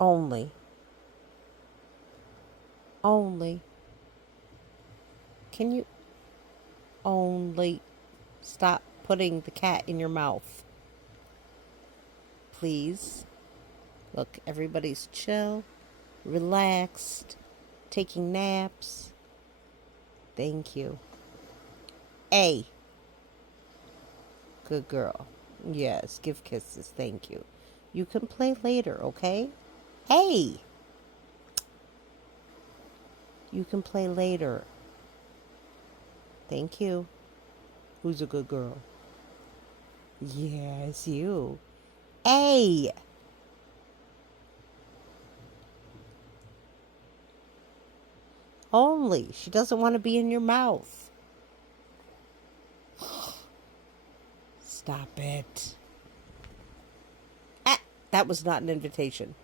Only. Only. Can you only stop putting the cat in your mouth? Please. Look, everybody's chill, relaxed, taking naps. Thank you. A. Good girl. Yes, give kisses. Thank you. You can play later, okay? Hey! You can play later. Thank you. Who's a good girl? Yes, you. A. Only. She doesn't want to be in your mouth. Stop it. Ah, that was not an invitation.